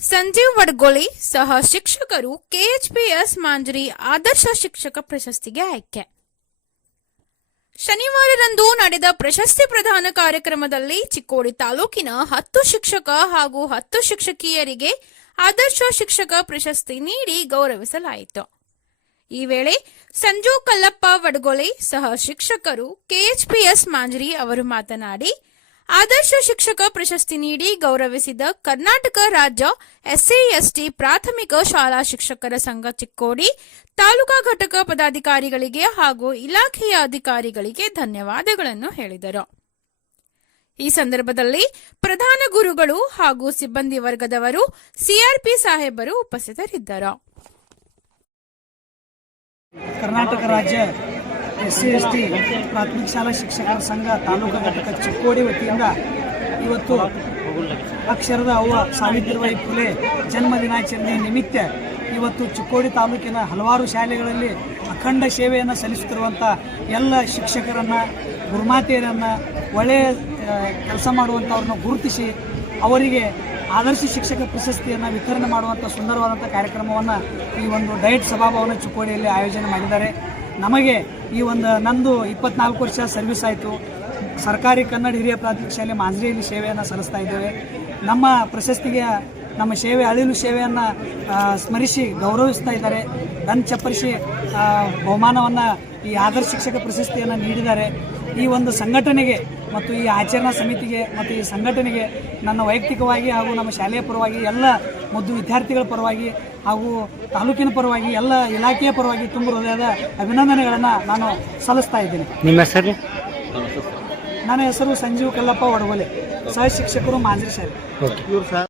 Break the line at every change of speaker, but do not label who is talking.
ಸಂಜೀವ್ ವಡ್ಗೋಳಿ ಸಹ ಶಿಕ್ಷಕರು ಕೆಎಚ್ಪಿಎಸ್ ಮಾಂಜರಿ ಆದರ್ಶ ಶಿಕ್ಷಕ ಪ್ರಶಸ್ತಿಗೆ ಆಯ್ಕೆ. ಶನಿವಾರರಂದು ನಡೆದ ಪ್ರಶಸ್ತಿ ಪ್ರದಾನ ಕಾರ್ಯಕ್ರಮದಲ್ಲಿ ಚಿಕ್ಕೋಡಿ ತಾಲೂಕಿನ ಹತ್ತು ಶಿಕ್ಷಕ ಹಾಗೂ ಹತ್ತು ಶಿಕ್ಷಕಿಯರಿಗೆ ಆದರ್ಶ ಶಿಕ್ಷಕ ಪ್ರಶಸ್ತಿ ನೀಡಿ ಗೌರವಿಸಲಾಯಿತು. ಈ ವೇಳೆ ಸಂಜು ಕಲ್ಲಪ್ಪ ವಡ್ಗೋಲೆ ಸಹ ಶಿಕ್ಷಕರು ಕೆಎಚ್ಪಿಎಸ್ ಮಾಂಜರಿ ಅವರು ಮಾತನಾಡಿ ಆದರ್ಶ ಶಿಕ್ಷಕ ಪ್ರಶಸ್ತಿ ನೀಡಿ ಗೌರವಿಸಿದ ಕರ್ನಾಟಕ ರಾಜ್ಯ ಎಸ್ಸಿ ಎಸ್ಟಿ ಪ್ರಾಥಮಿಕ ಶಾಲಾ ಶಿಕ್ಷಕರ ಸಂಘ ಚಿಕ್ಕೋಡಿ ತಾಲೂಕಾ ಘಟಕ ಪದಾಧಿಕಾರಿಗಳಿಗೆ ಹಾಗೂ ಇಲಾಖೆಯ ಅಧಿಕಾರಿಗಳಿಗೆ ಧನ್ಯವಾದಗಳನ್ನು ಹೇಳಿದರು. ಈ ಸಂದರ್ಭದಲ್ಲಿ ಪ್ರಧಾನ ಗುರುಗಳು ಹಾಗೂ ಸಿಬ್ಬಂದಿ ವರ್ಗದವರು, ಸಿಆರ್ಪಿ ಸಾಹೇಬರು ಉಪಸ್ಥಿತರಿದ್ದರು.
ಕರ್ನಾಟಕ ರಾಜ್ಯ ಎಸ್ ಸಿ ಎಸ್ ಟಿ ಪ್ರಾಥಮಿಕ ಶಾಲಾ ಶಿಕ್ಷಕರ ಸಂಘ ತಾಲೂಕು ಘಟಕ ಚಿಕ್ಕೋಡಿ ವತಿಯಿಂದ ಇವತ್ತು ಅಕ್ಷರದ ಅವ್ವ ಸಾವಿತ್ರಿಬಾಯಿ ಫುಲೆ ಜನ್ಮ ದಿನಾಚರಣೆ ನಿಮಿತ್ತ ಇವತ್ತು ಚಿಕ್ಕೋಡಿ ತಾಲೂಕಿನ ಹಲವಾರು ಶಾಲೆಗಳಲ್ಲಿ ಅಖಂಡ ಸೇವೆಯನ್ನು ಸಲ್ಲಿಸುತ್ತಿರುವಂಥ ಎಲ್ಲ ಶಿಕ್ಷಕರನ್ನು, ಗುರುಮಾತೆಯರನ್ನು, ಒಳ್ಳೆಯ ಕೆಲಸ ಮಾಡುವಂಥವ್ರನ್ನ ಗುರುತಿಸಿ ಅವರಿಗೆ ಆದರ್ಶ ಶಿಕ್ಷಕ ಪ್ರಶಸ್ತಿಯನ್ನು ವಿತರಣೆ ಮಾಡುವಂಥ ಸುಂದರವಾದಂಥ ಕಾರ್ಯಕ್ರಮವನ್ನು ಈ ಒಂದು ಡಯಟ್ ಸಭಾಭವನ ಚಿಕ್ಕೋಡಿಯಲ್ಲಿ ಆಯೋಜನೆ ಮಾಡಿದ್ದಾರೆ. ನಮಗೆ ಈ ಒಂದು ನಂದು ಇಪ್ಪತ್ನಾಲ್ಕು ವರ್ಷ ಸರ್ವಿಸ್ ಆಯಿತು. ಸರ್ಕಾರಿ ಕನ್ನಡ ಹಿರಿಯ ಪ್ರಾಥಮಿಕ ಶಾಲೆ ಮಾಂಜ್ರಿಯಲ್ಲಿ ಸೇವೆಯನ್ನು ಸಲ್ಲಿಸ್ತಾ ಇದ್ದೇವೆ. ನಮ್ಮ ಪ್ರಶಸ್ತಿಗೆ, ನಮ್ಮ ಸೇವೆ, ಅಳಿಲು ಸೇವೆಯನ್ನು ಸ್ಮರಿಸಿ ಗೌರವಿಸ್ತಾ ಇದ್ದಾರೆ. ನನ್ನ ಚಪ್ಪರಿಸಿ ಬಹುಮಾನವನ್ನು ಈ ಆದರ್ಶ ಶಿಕ್ಷಕ ಪ್ರಶಸ್ತಿಯನ್ನು ನೀಡಿದ್ದಾರೆ. ಈ ಒಂದು ಸಂಘಟನೆಗೆ ಮತ್ತು ಈ ಆಚರಣಾ ಸಮಿತಿಗೆ ಮತ್ತು ಈ ಸಂಘಟನೆಗೆ ನನ್ನ ವೈಯಕ್ತಿಕವಾಗಿ ಹಾಗೂ ನಮ್ಮ ಶಾಲೆಯ ಪರವಾಗಿ ಎಲ್ಲ ಮುದ್ದು ವಿದ್ಯಾರ್ಥಿಗಳ ಪರವಾಗಿ ಹಾಗೂ ತಾಲೂಕಿನ ಪರವಾಗಿ ಎಲ್ಲ ಇಲಾಖೆಯ ಪರವಾಗಿ ತುಂಬ ಹೃದಯದ ಅಭಿನಂದನೆಗಳನ್ನು ನಾನು ಸಲ್ಲಿಸ್ತಾ ಇದ್ದೀನಿ.
ನಿಮ್ಮ ಹೆಸರು?
ನನ್ನ ಹೆಸರು ಸಂಜೀವ್ ಕಲ್ಲಪ್ಪ ಒಡಗೊಲೆ. ಸಹ ಶಿಕ್ಷಕರು ಮಾಜಿ ಶಾಲೆ.